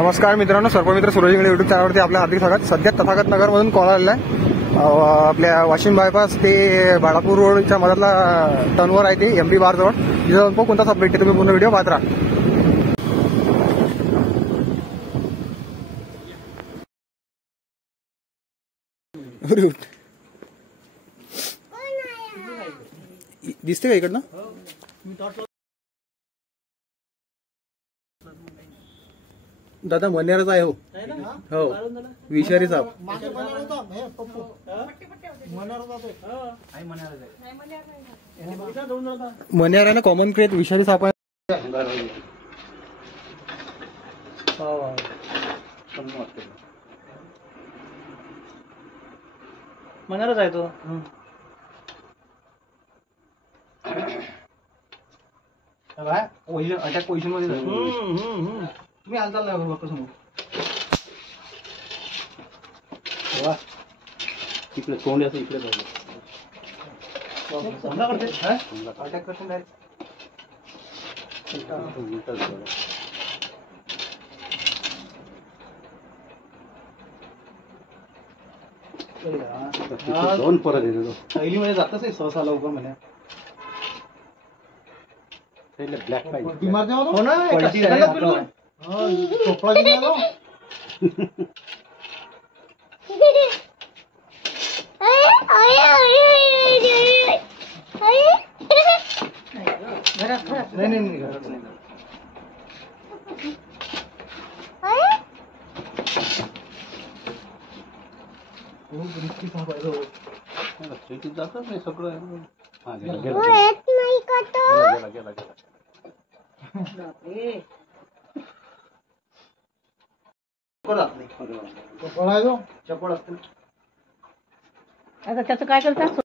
नमस्कार मित्रांनो, सर्पमित्र सूरज इंगळे युट्यूब चॅनलवरती आपलं हार्दिक स्वागत। सध्या तथागत नगरमधून कॉल आलेला आहे। आपल्या वाशिम बायपास ते बाळापूर रोडच्या मधला टर्नवर आहे ते एमबी बार जवळ। तिथे जाऊन कोणता सबमिट तुम्ही पूर्ण व्हिडिओ पाहत राहा। दिसते का इकडनं? दादा मनेरचा आहे हो विषारी साहेब मनेर आहे ना, कॉमन क्रिएट विषारी साप आहे। मनेरच आहे तो। अटॅक पोझिशन मध्ये तुम्ही हालचाल नाही बघतो समोर इकडे तोंड असं इकडे पाहिजे। अटॅक करतो डायरेक्ट। दोन परत येतो थैलीमध्ये जातच आहे सहसा लवकर म्हणे। ब्लॅक पाहिजे हो ना, चोपडा दिला नाही घरात नाही। जातच नाही सगळं। चपळ असते। आता त्याचं काय करतात?